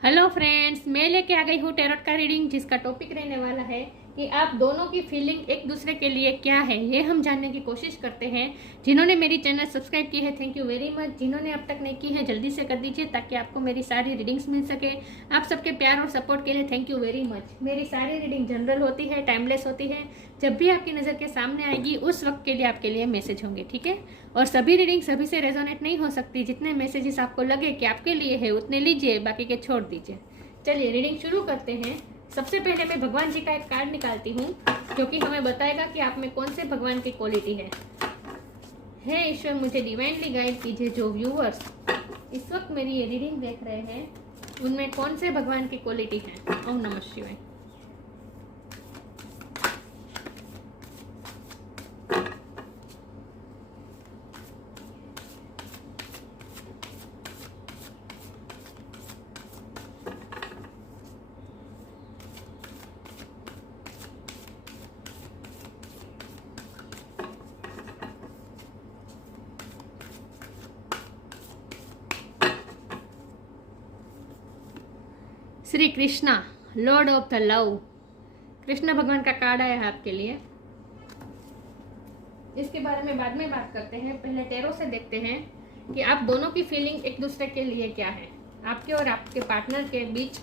Hello friends, मैं लेके आ गई हूँ टैरोट का रीडिंग, जिसका टॉपिक रहने वाला है कि आप दोनों की फीलिंग एक दूसरे के लिए क्या है, ये हम जानने की कोशिश करते हैं। जिन्होंने मेरी चैनल सब्सक्राइब की है, थैंक यू वेरी मच। जिन्होंने अब तक नहीं की है, जल्दी से कर दीजिए ताकि आपको मेरी सारी रीडिंग्स मिल सके। आप सबके प्यार और सपोर्ट के लिए थैंक यू वेरी मच। मेरी सारी रीडिंग जनरल होती है, टाइमलेस होती है। जब भी आपकी नज़र के सामने आएगी उस वक्त के लिए आपके लिए मैसेज होंगे, ठीक है। और सभी रीडिंग सभी से रेजोनेट नहीं हो सकती। जितने मैसेजेस आपको लगे कि आपके लिए है उतने लीजिए, बाकी के छोड़ दीजिए। चलिए रीडिंग शुरू करते हैं। सबसे पहले मैं भगवान जी का एक कार्ड निकालती हूँ, जो कि हमें बताएगा कि आप में कौन से भगवान की क्वालिटी है। हे ईश्वर, मुझे डिवाइनली गाइड कीजिए। जो व्यूअर्स इस वक्त मेरी ये रीडिंग देख रहे हैं, उनमें कौन से भगवान की क्वालिटी है। ओम नमः शिवाय। Shri Krishna, Lord of the love. Krishna भगवान का कार्ड आया है आपके लिए। इसके बारे में बाद में बात करते हैं। पहले टैरो से देखते हैं कि आप दोनों की फीलिंग एक दूसरे के लिए क्या है। आपके और आपके पार्टनर के बीच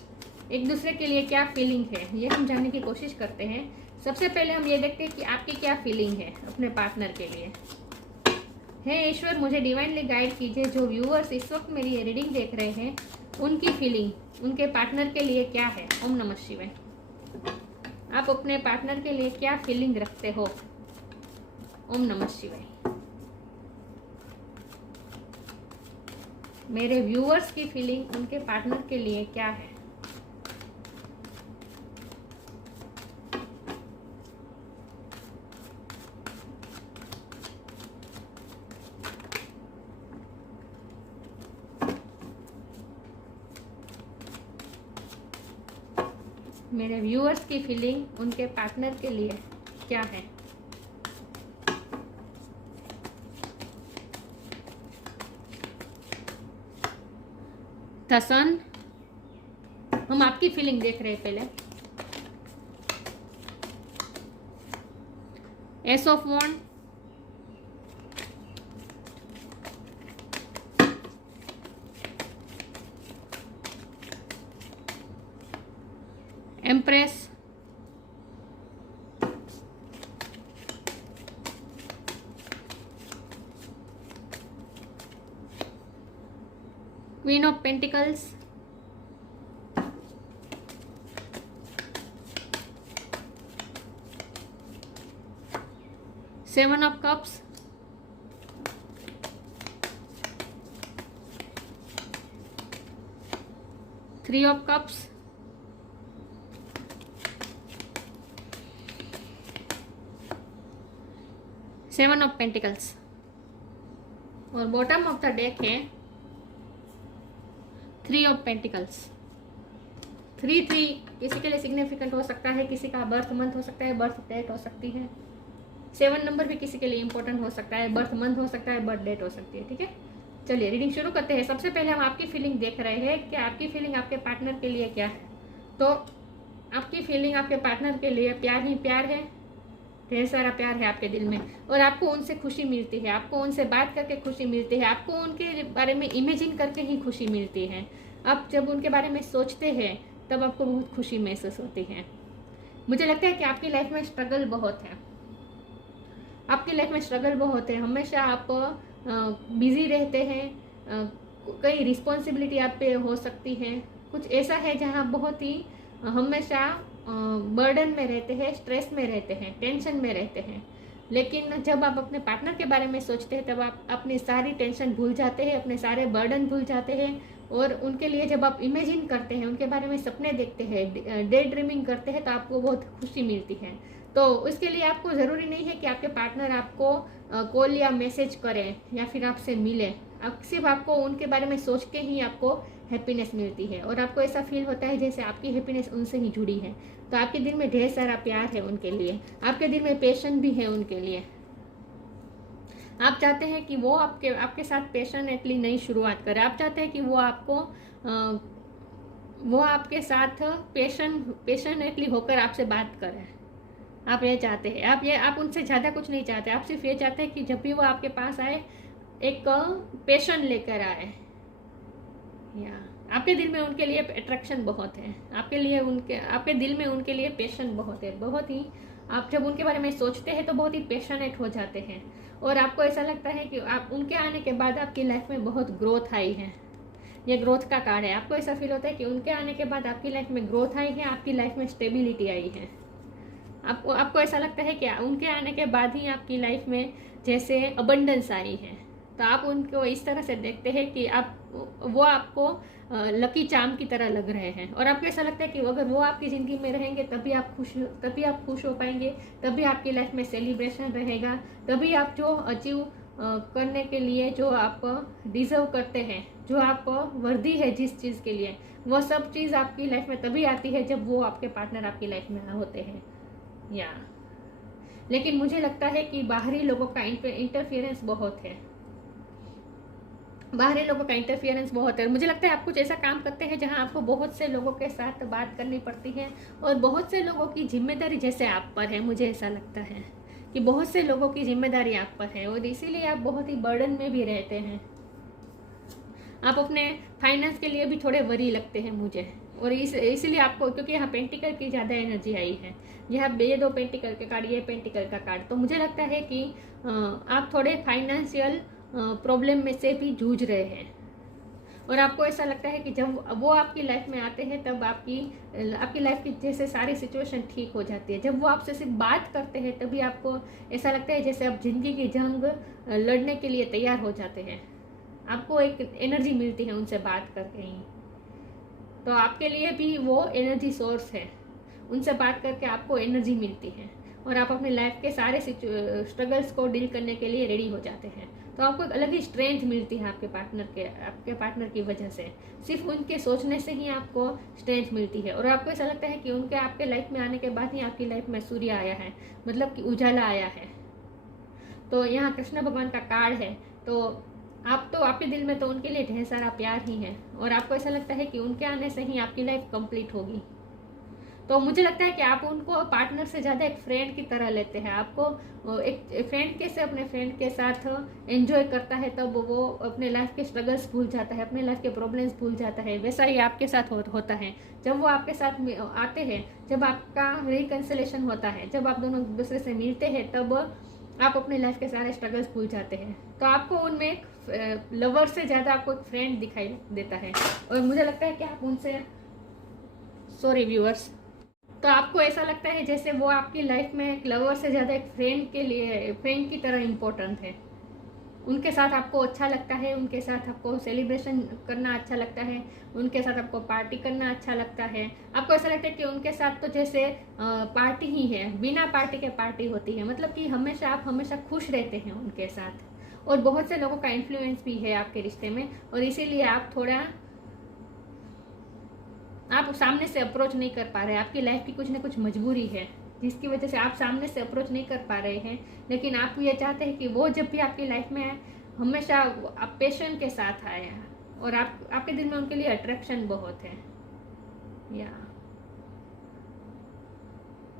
एक दूसरे के लिए क्या फीलिंग है, ये हम जानने की कोशिश करते हैं। सबसे पहले हम ये देखते हैं कि आपकी क्या फीलिंग है अपने पार्टनर के लिए। हे ईश्वर, मुझे डिवाइनली गाइड कीजिए। जो व्यूअर्स इस वक्त मेरी ये रीडिंग देख रहे हैं, उनकी फीलिंग उनके पार्टनर के लिए क्या है। ओम नमः शिवाय। आप अपने पार्टनर के लिए क्या फीलिंग रखते हो। ओम नमः शिवाय। मेरे व्यूअर्स की फीलिंग उनके पार्टनर के लिए क्या है। मेरे व्यूअर्स की फीलिंग उनके पार्टनर के लिए क्या है। द सन, हम आपकी फीलिंग देख रहे हैं पहले। Ace of wand, empress, queen of pentacles, seven of cups, three of cups, seven of pentacles. और बॉटम ऑफ द डेक है three of pentacles. Three three किसी के लिए सिग्निफिकेंट हो सकता है, किसी का बर्थ मंथ हो सकता है, बर्थ डेट हो सकती है। सेवन नंबर भी किसी के लिए इंपॉर्टेंट हो सकता है, बर्थ मंथ हो सकता है, बर्थ डेट हो सकती है, ठीक है। चलिए रीडिंग शुरू करते हैं। सबसे पहले हम आपकी फीलिंग देख रहे हैं कि आपकी फीलिंग आपके पार्टनर के लिए क्या है। तो आपकी फीलिंग आपके पार्टनर के लिए प्यार ही प्यार है। ढेर सारा प्यार है आपके दिल में, और आपको उनसे खुशी मिलती है। आपको उनसे बात करके खुशी मिलती है। आपको उनके बारे में इमेजिन करके ही खुशी मिलती है। आप जब उनके बारे में सोचते हैं तब आपको बहुत खुशी महसूस होती है। मुझे लगता है कि आपकी लाइफ में स्ट्रगल बहुत है। आपकी लाइफ में स्ट्रगल बहुत है। हमेशा आप बिजी रहते हैं। कई रिस्पॉन्सिबिलिटी आप पे हो सकती है। कुछ ऐसा है जहाँ बहुत ही हमेशा बर्डन में रहते हैं, स्ट्रेस में रहते हैं, टेंशन में रहते हैं। लेकिन जब आप अपने पार्टनर के बारे में सोचते हैं तब आप अपनी सारी टेंशन भूल जाते हैं, अपने सारे बर्डन भूल जाते हैं। और उनके लिए जब आप इमेजिन करते हैं, उनके बारे में सपने देखते हैं, डे ड्रीमिंग करते हैं, तो आपको बहुत खुशी मिलती है। तो इसके लिए आपको ज़रूरी नहीं है कि आपके पार्टनर आपको कॉल या मैसेज करें या फिर आपसे मिले। आप सिर्फ आपको उनके बारे में सोच के ही आपको हैप्पीनेस मिलती है, और आपको ऐसा फील होता है जैसे आपकी हैप्पीनेस उनसे ही जुड़ी है। तो आपके दिल में ढेर सारा प्यार है उनके लिए। आपके दिल में पैशन भी है उनके लिए। आप चाहते हैं कि वो आपके साथ पैशनेटली नई शुरुआत करे। आप चाहते हैं कि वो आपको वो आपके साथ पेशेंटली होकर आपसे बात करें। आप ये चाहते हैं, आप उनसे ज़्यादा कुछ नहीं चाहते। आप सिर्फ ये चाहते हैं कि जब भी वो आपके पास आए एक पेशेंट लेकर आए। या आपके दिल में उनके लिए अट्रैक्शन बहुत है, आपके दिल में उनके लिए पेशेंट बहुत है, बहुत ही। आप जब उनके बारे में सोचते हैं तो बहुत ही पैशनेट हो जाते हैं और आपको ऐसा लगता है कि आप उनके आने के बाद आपकी लाइफ में बहुत ग्रोथ आई है। ये ग्रोथ का कार्ड है। आपको ऐसा फील होता है कि उनके आने के बाद आपकी लाइफ में ग्रोथ आई है, आपकी लाइफ में स्टेबिलिटी आई है। आपको ऐसा लगता है कि उनके आने के बाद ही आपकी लाइफ में जैसे अबंडेंस आई है। तो आप उनको इस तरह से देखते हैं कि वो आपको लकी चार्म की तरह लग रहे हैं और आपको ऐसा लगता है कि अगर वो आपकी ज़िंदगी में रहेंगे तभी आप खुश हो पाएंगे, तभी आपकी लाइफ में सेलिब्रेशन रहेगा, तभी आप जो अचीव करने के लिए जो आप डिजर्व करते हैं, जो आप वर्दी है जिस चीज़ के लिए, वो सब चीज़ आपकी लाइफ में तभी आती है जब वो आपके पार्टनर आपकी लाइफ में होते हैं। या लेकिन मुझे लगता है कि बाहरी लोगों का इंटरफियरेंस बहुत है, बाहरी लोगों का इंटरफियरेंस बहुत है। मुझे लगता है आप कुछ ऐसा काम करते हैं जहां आपको बहुत से लोगों के साथ बात करनी पड़ती है और बहुत से लोगों की जिम्मेदारी जैसे आप पर है। मुझे ऐसा लगता है कि बहुत से लोगों की जिम्मेदारी आप पर है और इसीलिए आप बहुत ही बर्डन में भी रहते हैं। आप अपने फाइनेंस के लिए भी थोड़े वरी लगते हैं मुझे, और इसीलिए आपको, क्योंकि यहाँ पेंटिकल की ज़्यादा एनर्जी आई है, यहाँ ये दो पेंटिकल के कार्ड, ये पेंटिकल का कार्ड, तो मुझे लगता है कि आप थोड़े फाइनेंशियल प्रॉब्लम में से भी जूझ रहे हैं और आपको ऐसा लगता है कि जब वो आपकी लाइफ में आते हैं तब आपकी लाइफ की जैसे सारी सिचुएशन ठीक हो जाती है। जब वो आपसे सिर्फ बात करते हैं तभी आपको ऐसा लगता है जैसे आप जिंदगी की जंग लड़ने के लिए तैयार हो जाते हैं। आपको एक एनर्जी मिलती है उनसे बात करके ही, तो आपके लिए भी वो एनर्जी सोर्स है। उनसे बात करके आपको एनर्जी मिलती है और आप अपनी लाइफ के सारे स्ट्रगल्स को डील करने के लिए रेडी हो जाते हैं। तो आपको एक अलग ही स्ट्रेंथ मिलती है आपके पार्टनर की वजह से। सिर्फ उनके सोचने से ही आपको स्ट्रेंथ मिलती है और आपको ऐसा लगता है कि उनके आपके लाइफ में आने के बाद ही आपकी लाइफ में सूर्य आया है, मतलब कि उजाला आया है। तो यहाँ कृष्ण भगवान का कार्ड है, तो आपके दिल में तो उनके लिए ढेर सारा प्यार ही है और आपको ऐसा लगता है कि उनके आने से ही आपकी लाइफ कंप्लीट होगी। तो मुझे लगता है कि आप उनको पार्टनर से ज़्यादा एक फ्रेंड की तरह लेते हैं। आपको एक फ्रेंड कैसे अपने फ्रेंड के साथ एंजॉय करता है तब वो अपने लाइफ के स्ट्रगल्स भूल जाता है, अपने लाइफ के प्रॉब्लम्स भूल जाता है, वैसा ही आपके साथ होता है। जब वो आपके साथ आते हैं, जब आपका रिकन्सिलेशन होता है, जब आप दोनों दूसरे से मिलते हैं, तब आप अपने लाइफ के सारे स्ट्रगल्स भूल जाते हैं। तो आपको उनमें एक लवर से ज़्यादा आपको एक फ्रेंड दिखाई देता है और मुझे लगता है कि आप उनसे, सॉरी व्यूअर्स, तो आपको ऐसा लगता है जैसे वो आपकी लाइफ में एक लवर से ज़्यादा एक फ्रेंड की तरह इम्पोर्टेंट है। उनके साथ आपको अच्छा लगता है, उनके साथ आपको सेलिब्रेशन करना अच्छा लगता है, उनके साथ आपको पार्टी करना अच्छा लगता है। आपको ऐसा लगता है कि उनके साथ तो जैसे पार्टी ही है, बिना पार्टी के पार्टी होती है, मतलब कि आप हमेशा खुश रहते हैं उनके साथ। और बहुत से लोगों का इन्फ्लुएंस भी है आपके रिश्ते में और इसीलिए आप सामने से अप्रोच नहीं कर पा रहे हैं। आपकी लाइफ की कुछ ना कुछ मजबूरी है जिसकी वजह से आप सामने से अप्रोच नहीं कर पा रहे हैं, लेकिन आप ये चाहते हैं कि वो जब भी आपकी लाइफ में आए हमेशा आप पेशेंट के साथ आए और आपके दिल में उनके लिए अट्रैक्शन बहुत है। या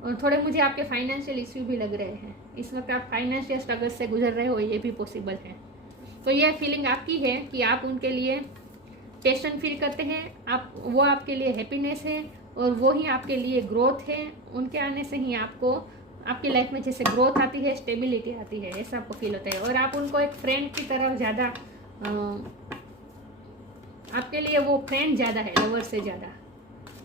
और थोड़े मुझे आपके फाइनेंशियल इश्यू भी लग रहे हैं। इस वक्त आप फाइनेंशियल स्ट्रगल से गुजर रहे हो, ये भी पॉसिबल है। तो यह फीलिंग आपकी है कि आप उनके लिए पेशेंट फील करते हैं, वो आपके लिए हैप्पीनेस है और वो ही आपके लिए ग्रोथ है। उनके आने से ही आपकी लाइफ में जैसे ग्रोथ आती है, स्टेबिलिटी आती है, ऐसा आपको फील होता है। और आप उनको एक फ्रेंड की तरह ज़्यादा, आपके लिए वो फ्रेंड ज़्यादा है लवर से ज़्यादा।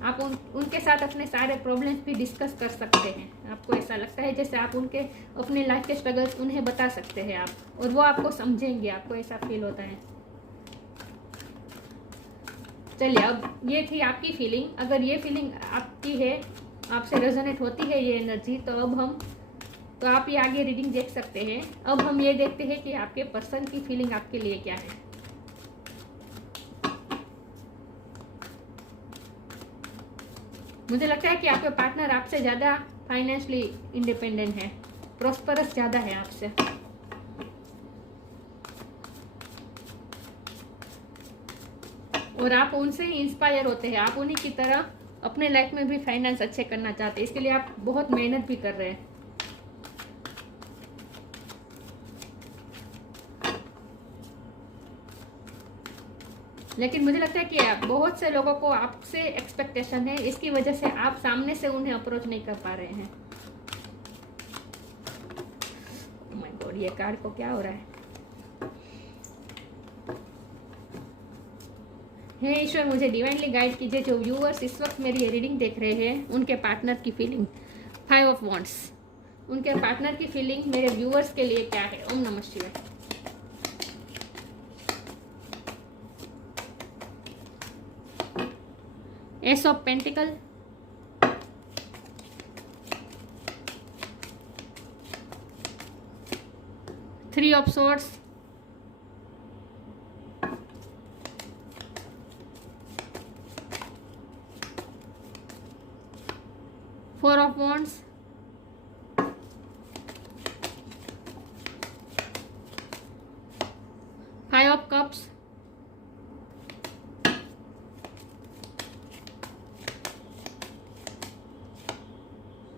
आप उनके साथ अपने सारे प्रॉब्लम्स भी डिस्कस कर सकते हैं। आपको ऐसा लगता है जैसे आप अपने लाइफ के स्ट्रगल्स उन्हें बता सकते हैं आप, और वो आपको समझेंगे, आपको ऐसा फील होता है। चलिए, अब ये थी आपकी फीलिंग। अगर ये फीलिंग आपकी है, आपसे रेजोनेट होती है ये एनर्जी, तो आप ये आगे रीडिंग देख सकते हैं। अब हम ये देखते हैं कि आपके पर्सन की फीलिंग आपके लिए क्या है। मुझे लगता है कि आपके पार्टनर आपसे ज़्यादा फाइनेंशियली इंडिपेंडेंट है, प्रॉस्परस ज़्यादा है आपसे। और आप उनसे ही इंस्पायर होते हैं, आप उन्हीं की तरह अपने लाइफ में भी फाइनेंस अच्छे करना चाहते हैं, इसके लिए आप बहुत मेहनत भी कर रहे हैं। लेकिन मुझे लगता है कि बहुत से लोगों को आपसे एक्सपेक्टेशन है, इसकी वजह से आप सामने से उन्हें अप्रोच नहीं कर पा रहे हैं। ओह माय गॉड, ये कार्ड को क्या हो रहा है? हे ईश्वर, मुझे डिवाइनली गाइड कीजिए, जो व्यूअर्स इस वक्त मेरी रीडिंग देख रहे हैं उनके पार्टनर की फीलिंग। 5 ऑफ वॉन्ड्स, उनके पार्टनर की फीलिंग मेरे व्यूअर्स के लिए क्या है? ओम नमः शिवाय। S of pentacle, three of swords, four of wands, five of cups,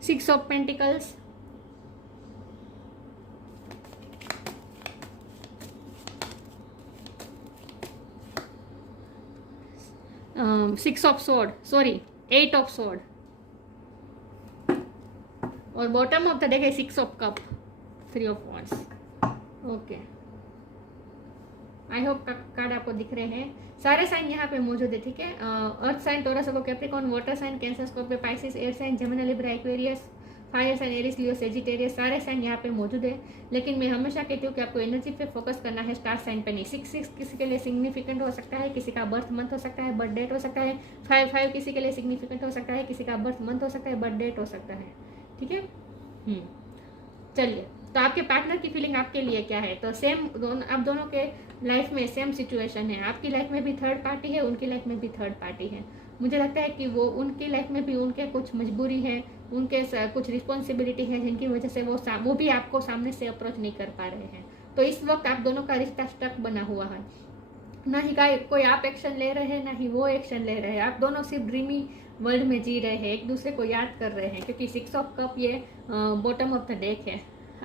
six of pentacles, six of sword, sorry 8 of sword, और बॉटम ऑफ द डेक है 6 of cup, 3 of wands. Okay, I hope card आपको दिख रहे हैं। सारे sign यहाँ पे मौजूद है, ठीक है। Earth sign, Taurus, Capricorn, water sign, Cancer, Scorpio, Pisces, air sign, Gemini, Libra, Aquarius, fire sign, Aries, Leo, Sagittarius, सारे साइन यहाँ पे मौजूद है। लेकिन मैं हमेशा कहती हूँ कि आपको एनर्जी पे फोकस करना है, स्टार साइन पे नहीं। 6 किसी के लिए सिग्निफिकेंट हो सकता है, किसी का बर्थ मंथ हो सकता है, बर्थ डेट हो सकता है। 5 किसी के लिए सिग्निफिकेंट हो सकता है, किसी का बर्थ मंथ हो सकता है, बर्थ डेट हो सकता है, ठीक है। चलिए, तो आपके पार्टनर की फीलिंग आपके लिए क्या है? तो सेम आप दोनों के लाइफ में सेम सिचुएशन है। आपकी लाइफ में भी थर्ड पार्टी है, उनकी लाइफ में भी थर्ड पार्टी है। मुझे लगता है कि वो उनकी लाइफ में भी उनके कुछ मजबूरी है, उनके कुछ रिस्पॉन्सिबिलिटी है, जिनकी वजह से वो भी आपको सामने से अप्रोच नहीं कर पा रहे हैं। तो इस वक्त आप दोनों का रिश्ता स्टक बना हुआ है, ना ही कोई आप एक्शन ले रहे हैं, ना ही वो एक्शन ले रहे हैं। आप दोनों सिर्फ ड्रीमी वर्ल्ड में जी रहे हैं, एक दूसरे को याद कर रहे हैं, क्योंकि 6 ऑफ कप ये बॉटम ऑफ द डेक है,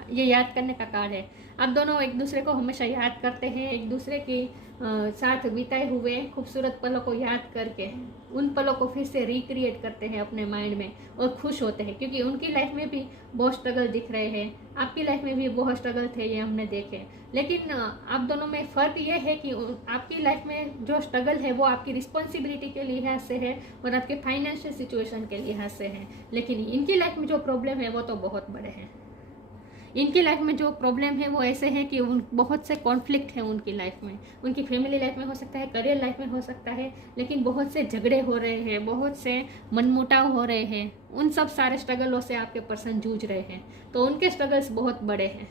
ये याद करने का कार्ड है। आप दोनों एक दूसरे को हमेशा याद करते हैं, एक दूसरे की साथ बिताए हुए खूबसूरत पलों को याद करके उन पलों को फिर से रिक्रिएट करते हैं अपने माइंड में और खुश होते हैं, क्योंकि उनकी लाइफ में भी बहुत स्ट्रगल दिख रहे हैं, आपकी लाइफ में भी बहुत स्ट्रगल थे, ये हमने देखे। लेकिन आप दोनों में फ़र्क ये है कि आपकी लाइफ में जो स्ट्रगल है वो आपकी रिस्पॉन्सिबिलिटी के लिहाज से है और आपके फाइनेंशियल सिचुएशन के लिहाज से है। लेकिन इनकी लाइफ में जो प्रॉब्लम है वो तो बहुत बड़े हैं। इनकी लाइफ में जो प्रॉब्लम है वो ऐसे है कि बहुत से कॉन्फ्लिक्ट है उनकी लाइफ में, उनकी फैमिली लाइफ में हो सकता है, करियर लाइफ में हो सकता है, लेकिन बहुत से झगड़े हो रहे हैं, बहुत से मनमुटाव हो रहे हैं। उन सब सारे स्ट्रगलों से आपके पर्सन जूझ रहे हैं, तो उनके स्ट्रगल्स बहुत बड़े हैं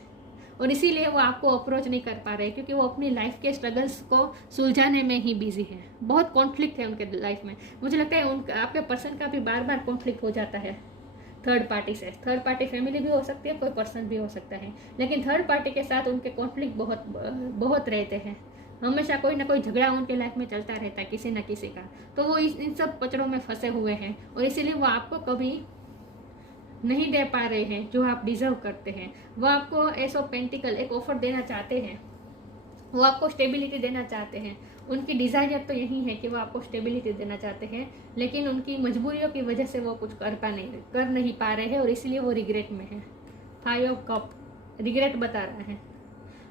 और इसीलिए वो आपको अप्रोच नहीं कर पा रहे, क्योंकि वो अपनी लाइफ के स्ट्रगल्स को सुलझाने में ही बिजी है। बहुत कॉन्फ्लिक्ट है उनके लाइफ में। मुझे लगता है आपके पर्सन का भी बार बार कॉन्फ्लिक्ट हो जाता है थर्ड पार्टी से। थर्ड पार्टी फैमिली भी हो सकती है, कोई पर्सन भी हो सकता है, लेकिन थर्ड पार्टी के साथ उनके कॉन्फ्लिक्ट बहुत रहते हैं। हमेशा कोई ना कोई झगड़ा उनके लाइफ में चलता रहता है किसी न किसी का। तो वो इन सब पचड़ों में फंसे हुए हैं और इसीलिए वो आपको कभी नहीं दे पा रहे हैं जो आप डिजर्व करते हैं। वो आपको एस ऑफ पेंटिकल एक ऑफर देना चाहते हैं, वो आपको स्टेबिलिटी देना चाहते हैं। उनकी डिज़ायर तो यही है कि वो आपको स्टेबिलिटी देना चाहते हैं, लेकिन उनकी मजबूरियों की वजह से वो कुछ कर नहीं पा रहे हैं और इसलिए वो रिग्रेट में है। 5 ऑफ कप रिग्रेट बता रहा है।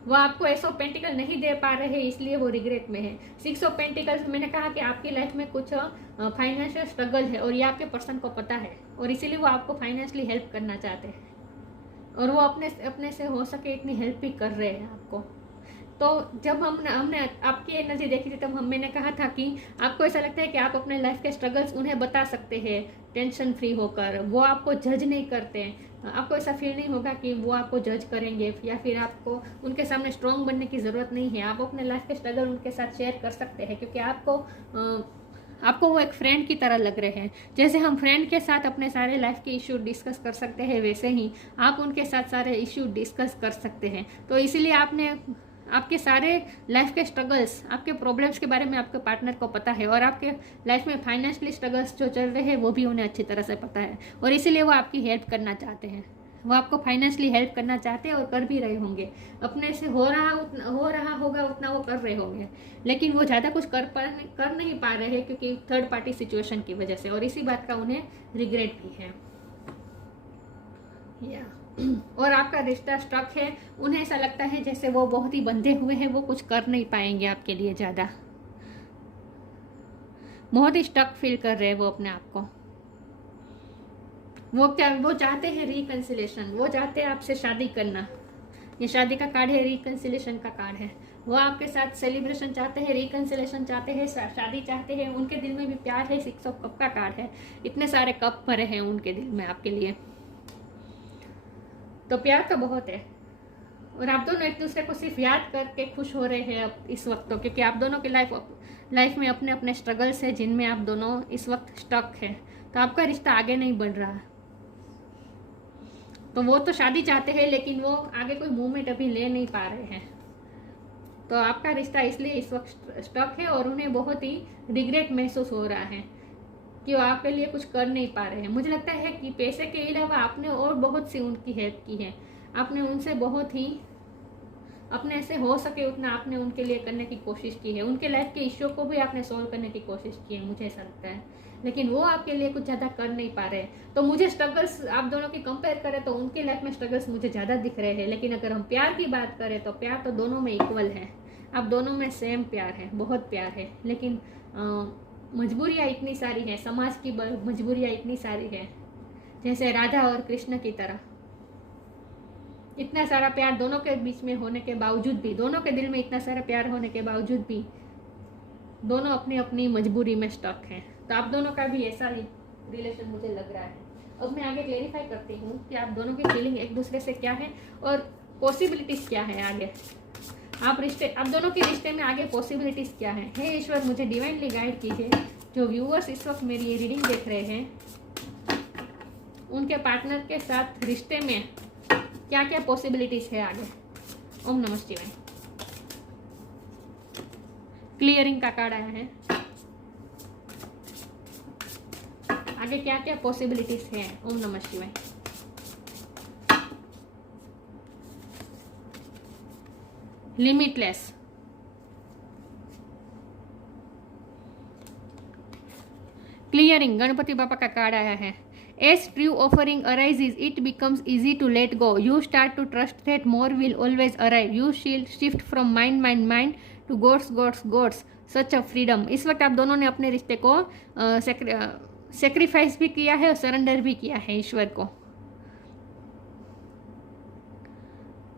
वो आपको एस ऑफ पेंटिकल नहीं दे पा रहे हैं, इसलिए वो रिग्रेट में है। 6 ऑफ पेंटिकल्स, मैंने कहा कि आपकी लाइफ में कुछ फाइनेंशियल स्ट्रगल है और ये आपके पर्सन को पता है और इसीलिए वो आपको फाइनेंशियली हेल्प करना चाहते हैं और वो अपने से हो सके इतनी हेल्प भी कर रहे हैं आपको। तो जब हमने आपकी एनर्जी देखी थी तब मैंने कहा था कि आपको ऐसा लगता है कि आप अपने लाइफ के स्ट्रगल्स उन्हें बता सकते हैं टेंशन फ्री होकर। वो आपको जज नहीं करते, आपको ऐसा फील नहीं होगा कि वो आपको जज करेंगे या फिर आपको उनके सामने स्ट्रॉन्ग बनने की ज़रूरत नहीं है। आप अपने लाइफ के स्ट्रगल उनके साथ शेयर कर सकते हैं, क्योंकि आपको वो एक फ्रेंड की तरह लग रहे हैं। जैसे हम फ्रेंड के साथ अपने सारे लाइफ के इश्यू डिस्कस कर सकते हैं, वैसे ही आप उनके साथ सारे इश्यू डिस्कस कर सकते हैं। तो इसीलिए आपके सारे लाइफ के स्ट्रगल्स, आपके प्रॉब्लम्स के बारे में आपके पार्टनर को पता है, और आपके लाइफ में फाइनेंशियली स्ट्रगल्स जो चल रहे हैं वो भी उन्हें अच्छी तरह से पता है, और इसीलिए वो आपकी हेल्प करना चाहते हैं। वो आपको फाइनेंशियली हेल्प करना चाहते हैं और कर भी रहे होंगे। अपने से हो रहा होगा उतना वो कर रहे होंगे, लेकिन वो ज़्यादा कुछ कर नहीं पा रहे हैं क्योंकि थर्ड पार्टी सिचुएशन की वजह से, और इसी बात का उन्हें रिग्रेट भी है। और आपका रिश्ता स्टक है, उन्हें ऐसा लगता है जैसे वो बहुत ही बंधे हुए हैं, वो कुछ कर नहीं पाएंगे आपके लिए ज़्यादा, बहुत ही स्टक फील कर रहे हैं वो अपने आप को। वो चाहते हैं रिकंसिलेशन, वो चाहते हैं आपसे शादी करना। ये शादी का कार्ड है, रिकंसिलेशन का कार्ड है। वो आपके साथ सेलिब्रेशन चाहते हैं, रिकंसिलेशन चाहते हैं, शादी चाहते हैं। उनके दिल में भी प्यार है, 6 ऑफ कप का कार्ड है। इतने सारे कप भरे हैं उनके दिल में आपके लिए, तो प्यार तो बहुत है। और आप दोनों एक दूसरे को सिर्फ याद करके खुश हो रहे हैं अब इस वक्त, तो क्योंकि आप दोनों की लाइफ में अपने अपने स्ट्रगल्स है जिनमें आप दोनों इस वक्त स्टक है, तो आपका रिश्ता आगे नहीं बढ़ रहा। तो वो तो शादी चाहते हैं लेकिन वो आगे कोई मूवमेंट अभी ले नहीं पा रहे हैं, तो आपका रिश्ता इसलिए इस वक्त स्टक है, और उन्हें बहुत ही रिग्रेट महसूस हो रहा है कि वो आपके लिए कुछ कर नहीं पा रहे हैं। मुझे लगता है कि पैसे के अलावा आपने और बहुत सी उनकी हेल्प की है, आपने उनसे बहुत ही अपने से हो सके उतना आपने उनके लिए करने की कोशिश की है, उनके लाइफ के इश्यू को भी आपने सॉल्व करने की कोशिश की है, मुझे ऐसा लगता है, लेकिन वो आपके लिए कुछ ज़्यादा कर नहीं पा रहे। तो मुझे स्ट्रगल्स आप दोनों की कंपेयर करें तो उनकी लाइफ में स्ट्रगल्स मुझे ज़्यादा दिख रहे हैं, लेकिन अगर हम प्यार की बात करें तो प्यार तो दोनों में इक्वल है, आप दोनों में सेम प्यार है, बहुत प्यार है, लेकिन मजबूरियाँ इतनी सारी हैं, समाज की मजबूरियाँ इतनी सारी है, जैसे राधा और कृष्ण की तरह। इतना सारा प्यार दोनों के बीच में होने के बावजूद भी, दोनों के दिल में इतना सारा प्यार होने के बावजूद भी दोनों अपनी अपनी मजबूरी में स्टक हैं। तो आप दोनों का भी ऐसा ही रिलेशन मुझे लग रहा है। अब मैं आगे क्लेरिफाई करती हूँ कि आप दोनों की फीलिंग एक दूसरे से क्या है और पॉसिबिलिटीज क्या है आगे। आप दोनों के रिश्ते में आगे पॉसिबिलिटीज क्या है। हे ईश्वर, मुझे डिवाइनली गाइड कीजिए। जो व्यूअर्स इस वक्त मेरी ये रीडिंग देख रहे हैं, उनके पार्टनर के साथ रिश्ते में क्या क्या पॉसिबिलिटीज है आगे। ओम नमः शिवाय। क्लियरिंग का कार्ड आया है। आगे क्या क्या पॉसिबिलिटीज है। ओम नमः शिवाय। लिमिटलेस, क्लियरिंग, गणपति बापा का कार्ड आया है। As true offering arises, it becomes easy to let go. You start to trust that more will always arrive. You shift from mind to gods. Such a freedom. इस वक्त आप दोनों ने अपने रिश्ते को सेक्रीफाइस भी किया है और सरेंडर भी किया है ईश्वर को।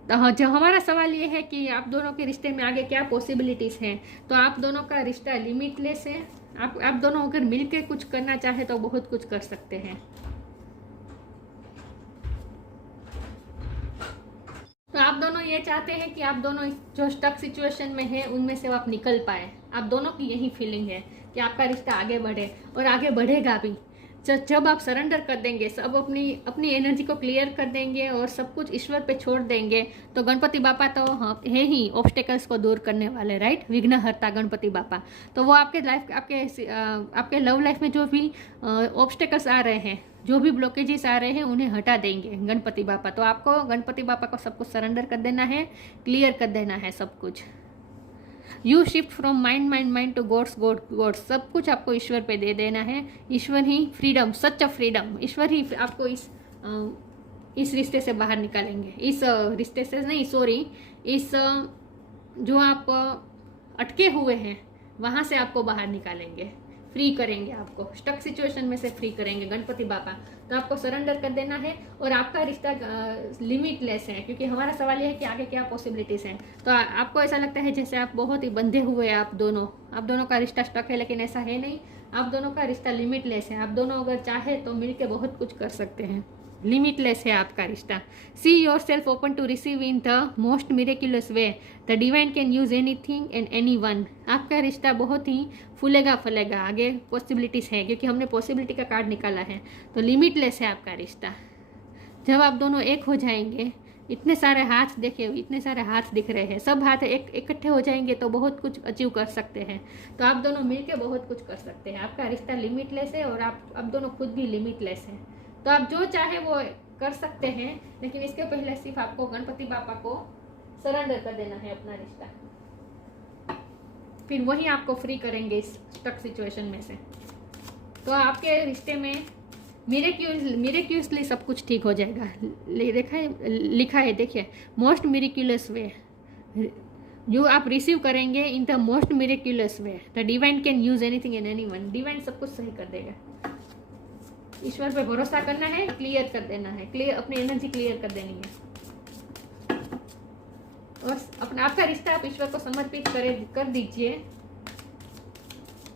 तो जो हमारा सवाल ये है कि आप दोनों के रिश्ते में आगे क्या पॉसिबिलिटीज हैं। तो आप दोनों का रिश्ता लिमिटलेस है। आप दोनों अगर मिलकर कुछ करना चाहे तो बहुत कुछ कर सकते हैं। तो आप दोनों ये चाहते हैं कि आप दोनों जो स्टक सिचुएशन में है उनमें से आप निकल पाए। आप दोनों की यही फीलिंग है कि आपका रिश्ता आगे बढ़े और आगे बढ़ेगा भी। जब आप सरेंडर कर देंगे, सब अपनी एनर्जी को क्लियर कर देंगे और सब कुछ ईश्वर पे छोड़ देंगे, तो गणपति बापा तो है ही ऑब्स्टेकल्स को दूर करने वाले, राइट। विघ्नहर्ता गणपति बापा। तो वो आपके लाइफ आपके लव लाइफ में जो भी ऑब्स्टेकल्स आ रहे हैं, जो भी ब्लॉकेजेस आ रहे हैं, उन्हें हटा देंगे गणपति बापा। तो आपको गणपति बापा को सब कुछ सरेंडर कर देना है, क्लियर कर देना है सब कुछ। You shift from mind to gods. सब कुछ आपको ईश्वर पे दे देना है। ईश्वर ही फ्रीडम, सच अ फ्रीडम। ईश्वर ही आपको इस रिश्ते से बाहर निकालेंगे। इस रिश्ते से नहीं, सॉरी, इस जो आप अटके हुए हैं वहाँ से आपको बाहर निकालेंगे, फ्री करेंगे, आपको स्टक सिचुएशन में से फ्री करेंगे गणपति बापा। तो आपको सरेंडर कर देना है और आपका रिश्ता लिमिटलेस है, क्योंकि हमारा सवाल यह है कि आगे क्या पॉसिबिलिटीज़ हैं। तो आपको ऐसा लगता है जैसे आप बहुत ही बंधे हुए हैं, आप दोनों का रिश्ता स्टक है, लेकिन ऐसा है नहीं। आप दोनों का रिश्ता लिमिटलेस है। आप दोनों अगर चाहे तो मिलके बहुत कुछ कर सकते हैं। लिमिटलेस है आपका रिश्ता। See yourself open to receive in the most miraculous way. The divine can use anything and anyone. आपका रिश्ता बहुत ही फूलेगा फलेगा, आगे पॉसिबिलिटीज़ है, क्योंकि हमने पॉसिबिलिटी का कार्ड निकाला है। तो लिमिटलेस है आपका रिश्ता। जब आप दोनों एक हो जाएंगे, इतने सारे हाथ देखिए, इतने सारे हाथ दिख रहे हैं, सब हाथ इकट्ठे हो जाएंगे तो बहुत कुछ अचीव कर सकते हैं। तो आप दोनों मिलके बहुत कुछ कर सकते हैं। आपका रिश्ता लिमिटलेस है और आप दोनों खुद भी लिमिटलेस हैं। तो आप जो चाहे वो कर सकते हैं, लेकिन इसके पहले सिर्फ आपको गणपति बापा को सरेंडर कर देना है अपना रिश्ता, फिर वही आपको फ्री करेंगे इस स्टक सिचुएशन में से। तो आपके रिश्ते में मिरेक्यूलसली सब कुछ ठीक हो जाएगा। देखा है, लिखा है, देखिए, मोस्ट मिरेक्यूलस वे जो आप रिसीव करेंगे in the most miraculous way, the divine can use anything and anyone. Divine सब कुछ सही कर देगा। ईश्वर पे भरोसा करना है, क्लियर कर देना है, क्लियर अपनी एनर्जी क्लियर कर देनी है और अपना आपका रिश्ता आप ईश्वर को समर्पित कर दीजिए।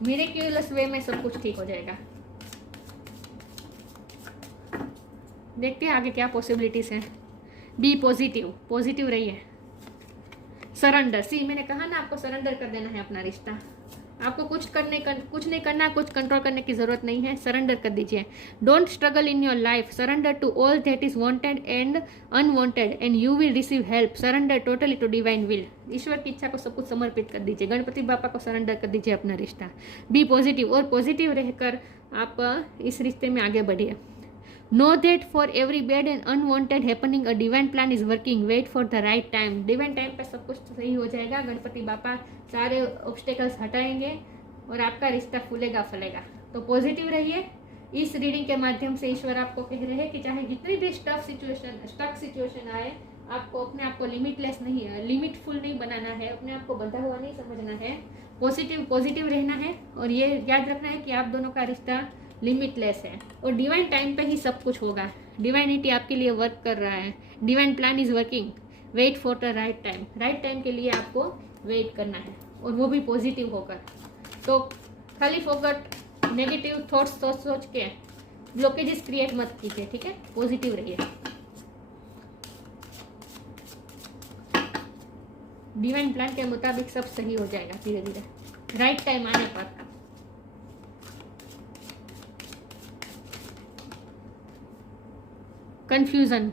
मिरेक्यूलस वे में सब कुछ ठीक हो जाएगा। देखते हैं आगे क्या पॉसिबिलिटीज हैं। बी पॉजिटिव रहिए। सरेंडर, सी मैंने कहा ना आपको सरेंडर कर देना है अपना रिश्ता। आपको कुछ नहीं करना, कुछ कंट्रोल करने की जरूरत नहीं है, सरेंडर कर दीजिए। Don't struggle in your life, surrender to all that is wanted and unwanted and you will receive help. Surrender totally to divine will. ईश्वर की इच्छा को सब कुछ समर्पित कर दीजिए। गणपति बापा को सरेंडर कर दीजिए अपना रिश्ता। बी पॉजिटिव, और पॉजिटिव रहकर आप इस रिश्ते में आगे बढ़िए। Know that for every bad and unwanted happening, a divine plan is working. Wait for the right time. Divine time पे सब कुछ सही हो जाएगा। गणपति बापा सारे ऑब्स्टेकल्स हटाएंगे और आपका रिश्ता फूलेगा फलेगा। तो पॉजिटिव रहिए। इस रीडिंग के माध्यम से ईश्वर आपको कह रहे हैं कि चाहे जितनी भी स्टक सिचुएशन आए, आपको अपने आप को लिमिटफुल नहीं बनाना है, अपने आप को बंधा हुआ नहीं समझना है, पॉजिटिव रहना है। और ये याद रखना है कि आप दोनों का रिश्ता लिमिटलेस है और डिवाइन टाइम पे ही सब कुछ होगा। डिवाइनिटी आपके लिए वर्क कर रहा है। Divine plan is working. Wait for the right time. Right time के लिए आपको वेट करना है और वो भी पॉजिटिव होकर। तो खाली फोकट नेगेटिव थॉट्स सोच के ब्लॉकेजेस क्रिएट मत कीजिए, ठीक है। पॉजिटिव रहिए। डिवाइन प्लान के मुताबिक सब सही हो जाएगा धीरे धीरे राइट टाइम आने पर। कंफ्यूजन,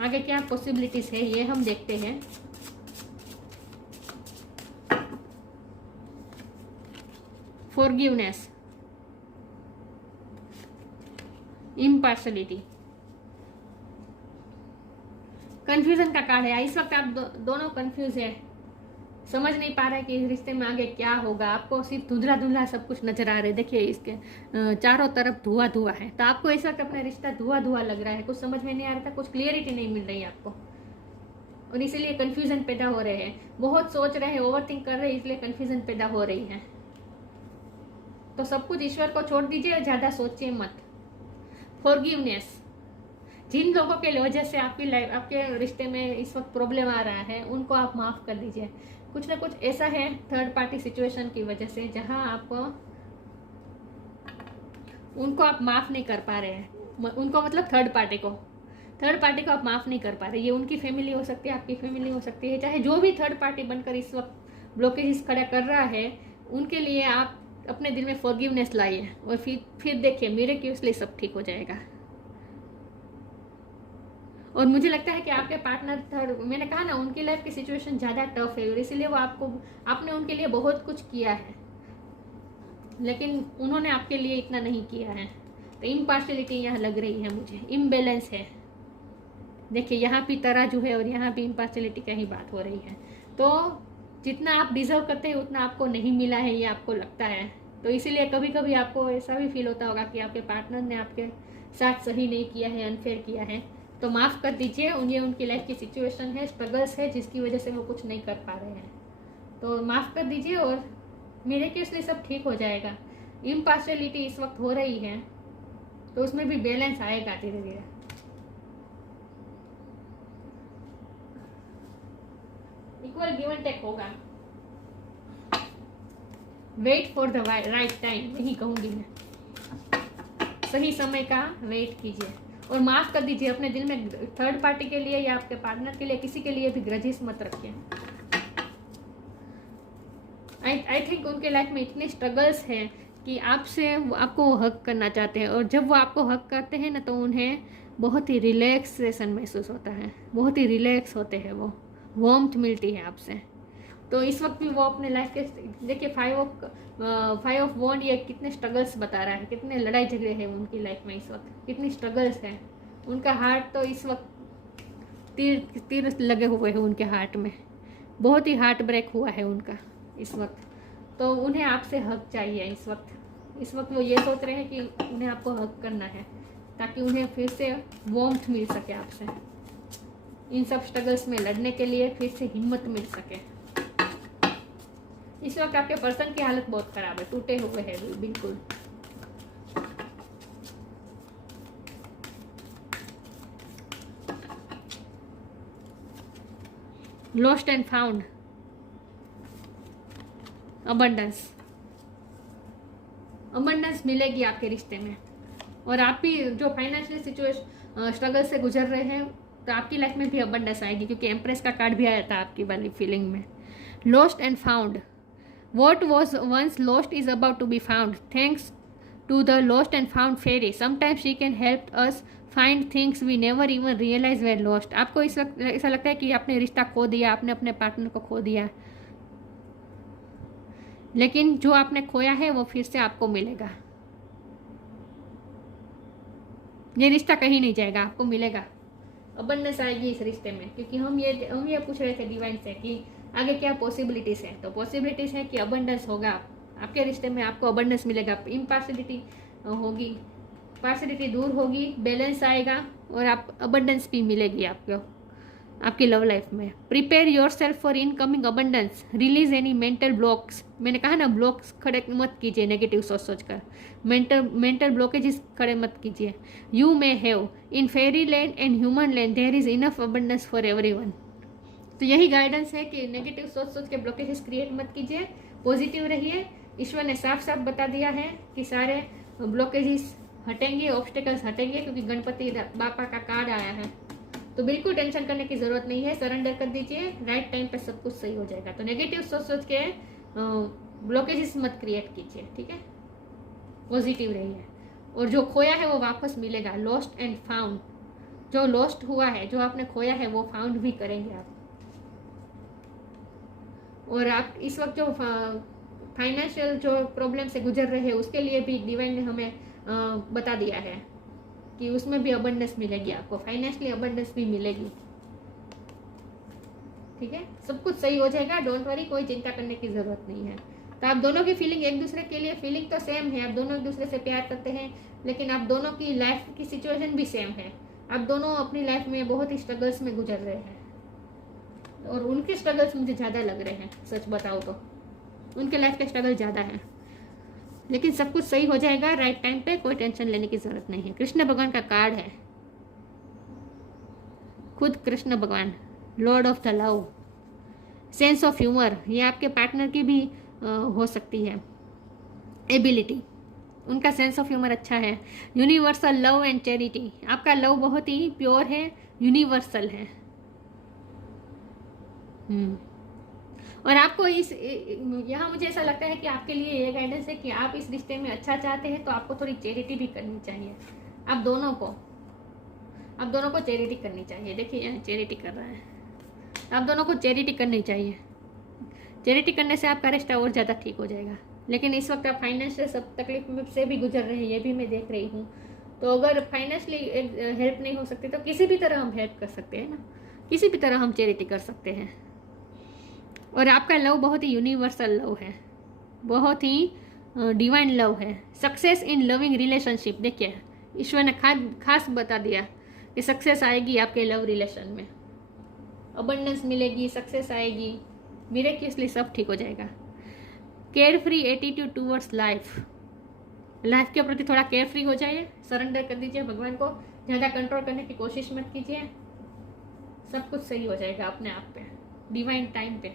आगे क्या पॉसिबिलिटीज है ये हम देखते हैं। फॉरगिवनेस, इम्पार्शलिटी, कंफ्यूजन का कार्ड है। इस वक्त आप दोनों कंफ्यूज है, समझ नहीं पा रहा है कि इस रिश्ते में आगे क्या होगा। आपको सिर्फ धुंधला सब कुछ नजर आ रहा है। देखिए इसके चारों तरफ धुआं है, तो आपको इस वक्त अपना रिश्ता धुआं लग रहा है। कुछ समझ में नहीं आ रहा था, कुछ क्लियरिटी नहीं मिल रही है आपको और इसीलिए कंफ्यूजन पैदा हो रहे हैं। बहुत सोच रहे हैं, ओवरथिंक कर रहे हैं, इसलिए कंफ्यूजन पैदा हो रही है। तो सब कुछ ईश्वर को छोड़ दीजिए और ज्यादा सोचिए मत। फॉरगिवनेस, जिन लोगों के वजह से आपके रिश्ते में इस वक्त प्रॉब्लम आ रहा है, उनको आप माफ कर दीजिए। कुछ ना कुछ ऐसा है थर्ड पार्टी सिचुएशन की वजह से जहां उनको आप माफ नहीं कर पा रहे हैं। उनको मतलब थर्ड पार्टी को आप माफ नहीं कर पा रहे। ये उनकी फैमिली हो सकती है, आपकी फैमिली हो सकती है, चाहे जो भी थर्ड पार्टी बनकर इस वक्त ब्लॉकेज खड़ा कर रहा है, उनके लिए आप अपने दिल में फॉरगिवनेस लाइए और फिर देखिए मिरेक्यूलसली सब ठीक हो जाएगा। और मुझे लगता है कि आपके पार्टनर थर्ड, मैंने कहा ना, उनकी लाइफ की सिचुएशन ज़्यादा टफ है और इसीलिए वो आपने उनके लिए बहुत कुछ किया है, लेकिन उन्होंने आपके लिए इतना नहीं किया है। तो इम्पार्शलिटी यहाँ लग रही है मुझे, इम्बैलेंस है। देखिए यहाँ भी तराजू है और यहाँ भी इम्पार्शलिटी का ही बात हो रही है। तो जितना आप डिजर्व करते हैं उतना आपको नहीं मिला है, ये आपको लगता है। तो इसीलिए कभी कभी आपको ऐसा भी फील होता होगा कि आपके पार्टनर ने आपके साथ सही नहीं किया है, अनफेयर किया है। तो माफ़ कर दीजिए, उनकी लाइफ की सिचुएशन है, स्ट्रगल्स है, जिसकी वजह से वो कुछ नहीं कर पा रहे हैं। तो माफ़ कर दीजिए और मिरेक्यूलसली सब ठीक हो जाएगा। इम्पार्शियलिटी इस वक्त हो रही है तो उसमें भी बैलेंस आएगा धीरे धीरे। इक्वल गिव एंड टेक होगा। Wait for the right time, यही कहूंगी मैं। सही समय का वेट कीजिए और माफ कर दीजिए। अपने दिल में थर्ड पार्टी के लिए या आपके पार्टनर के लिए, किसी के लिए भी ग्रजेस मत रखिए। आई थिंक उनके लाइफ में इतने स्ट्रगल्स हैं कि आपसे आपको वो हक करना चाहते हैं, और जब वो आपको हक करते हैं ना तो उन्हें बहुत ही रिलैक्सेशन महसूस होता है, बहुत ही रिलैक्स होते हैं, वो वार्मथ मिलती है आपसे। तो इस वक्त भी वो अपने लाइफ के, देखिए फाइव ऑफ वॉन्ड ये कितने स्ट्रगल्स बता रहा है, कितने लड़ाई झगड़े हैं उनकी लाइफ में इस वक्त, कितनी स्ट्रगल्स हैं। उनका हार्ट तो इस वक्त तीर तीर लगे हुए हैं उनके हार्ट में, बहुत ही हार्ट ब्रेक हुआ है उनका इस वक्त। तो उन्हें आपसे हक चाहिए इस वक्त वो ये सोच रहे हैं कि उन्हें आपको हक करना है, ताकि उन्हें फिर से वार्मथ मिल सके आपसे, इन सब स्ट्रगल्स में लड़ने के लिए फिर से हिम्मत मिल सके। इस वक्त आपके पर्सन की हालत बहुत खराब है, टूटे हुए हैं बिल्कुल। लॉस्ट एंड फाउंड, अबंडेंस मिलेगी आपके रिश्ते में। और आप भी जो फाइनेंशियल सिचुएशन स्ट्रगल से गुजर रहे हैं, तो आपकी लाइफ में भी अबंडेंस आएगी, क्योंकि एम्प्रेस का कार्ड भी आया था आपकी वाली फीलिंग में। Lost and found, what was once lost is about to be found thanks to the lost and found fairy. Sometimes she can help us find things we never even realize were lost. आपको इस वक्त ऐसा लगता है कि आपने रिश्ता खो दिया, आपने अपने पार्टनर को खो दिया, लेकिन जो आपने खोया है वो फिर से आपको मिलेगा। ये रिश्ता कहीं नहीं जाएगा, आपको मिलेगा, अबंडेंस आएगी इस रिश्ते में। क्योंकि हम ये पूछ रहे थे डिवाइन से कि आगे क्या पॉसिबिलिटीज़ है, तो पॉसिबिलिटीज़ है कि अबंडेंस होगा आपके रिश्ते में, आपको अबंडेंस मिलेगा, इम्पार्शियलिटी होगी, पार्शियलिटी दूर होगी, बैलेंस आएगा, और आप अबंडेंस भी मिलेगी आपको आपकी लव लाइफ में। Prepare your self for incoming abundance, release any mental blocks. मैंने कहा ना, ब्लॉक्स खड़े मत कीजिए नेगेटिव सोच कर, मेंटल ब्लॉकेजेस खड़े मत कीजिए। You may have in fairy land and human land there is enough abundance for everyone. तो यही गाइडेंस है कि नेगेटिव सोच के ब्लॉकेजेस क्रिएट मत कीजिए, पॉजिटिव रहिए। ईश्वर ने साफ साफ बता दिया है कि सारे ब्लॉकेजेस हटेंगे, ऑब्स्टेकल्स हटेंगे, क्योंकि गणपति बापा का कार्ड आया है। तो बिल्कुल टेंशन करने की जरूरत नहीं है, सरेंडर कर दीजिए, राइट टाइम पे सब कुछ सही हो जाएगा। तो नेगेटिव सोच के ब्लॉकेजेस मत क्रिएट कीजिए, ठीक है, पॉजिटिव रहिए। और जो खोया है वो वापस मिलेगा, लॉस्ट एंड फाउंड। जो लॉस्ट हुआ है, जो आपने खोया है, वो फाउंड भी करेंगे आप। और आप इस वक्त जो फाइनेंशियल जो प्रॉब्लम से गुजर रहे हैं, उसके लिए भी डिवाइन ने हमें बता दिया है कि उसमें भी अबंडेंस मिलेगी आपको, फाइनेंशियली अबंडेंस भी मिलेगी, ठीक है। सब कुछ सही हो जाएगा, डोंट वरी, कोई चिंता करने की जरूरत नहीं है। तो आप दोनों की फीलिंग एक दूसरे के लिए, फीलिंग तो सेम है, आप दोनों एक दूसरे से प्यार करते हैं, लेकिन आप दोनों की लाइफ की सिचुएशन भी सेम है। आप दोनों अपनी लाइफ में बहुत ही स्ट्रगल्स में गुजर रहे हैं, और उनके स्ट्रगल्स मुझे ज़्यादा लग रहे हैं, सच बताओ तो उनके लाइफ के स्ट्रगल ज़्यादा हैं। लेकिन सब कुछ सही हो जाएगा राइट टाइम पे, कोई टेंशन लेने की जरूरत नहीं है। कृष्ण भगवान का कार्ड है, खुद कृष्ण भगवान, Lord of the love, sense of humour, ये आपके पार्टनर की भी हो सकती है एबिलिटी, उनका सेंस ऑफ ह्यूमर अच्छा है। यूनिवर्सल लव एंड चैरिटी, आपका लव बहुत ही प्योर है, यूनिवर्सल है। और आपको इस यहाँ मुझे ऐसा लगता है कि आपके लिए ये गाइडेंस है कि आप इस रिश्ते में अच्छा चाहते हैं, तो आपको थोड़ी चैरिटी भी करनी चाहिए। आप दोनों को चैरिटी करनी चाहिए। देखिए यहाँ चैरिटी कर रहा है, आप दोनों को चैरिटी करनी चाहिए। चैरिटी करने से आपका रिश्ता और ज़्यादा ठीक हो जाएगा। लेकिन इस वक्त आप फाइनेंशियल सब तकलीफ से भी गुजर रहे हैं, ये भी मैं देख रही हूँ। तो अगर फाइनेंशियली हेल्प नहीं हो सकती, तो किसी भी तरह हम हेल्प कर सकते हैं ना, किसी भी तरह हम चैरिटी कर सकते हैं। और आपका लव बहुत ही यूनिवर्सल लव है, बहुत ही डिवाइन लव है। सक्सेस इन लविंग रिलेशनशिप, देखिए ईश्वर ने खास बता दिया कि सक्सेस आएगी आपके लव रिलेशन में, अबंडेंस मिलेगी, सक्सेस आएगी, मिरेक्युलसली सब ठीक हो जाएगा। Care free attitude towards life, life के प्रति थोड़ा केयर फ्री हो जाइए, सरेंडर कर दीजिए भगवान को, ज़्यादा कंट्रोल करने की कोशिश मत कीजिए, सब कुछ सही हो जाएगा अपने आप पे, डिवाइन टाइम पे।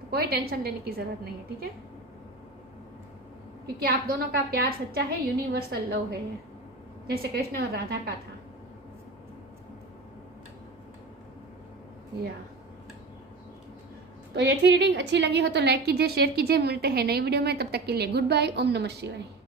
तो कोई टेंशन लेने की ज़रूरत नहीं है, ठीक है, क्योंकि आप दोनों का प्यार सच्चा है, यूनिवर्सल लव है, जैसे कृष्ण और राधा का था। या तो ये थी रीडिंग, अच्छी लगी हो तो लाइक कीजिए, शेयर कीजिए। मिलते हैं नई वीडियो में, तब तक के लिए गुड बाय। ओम नमः शिवाय।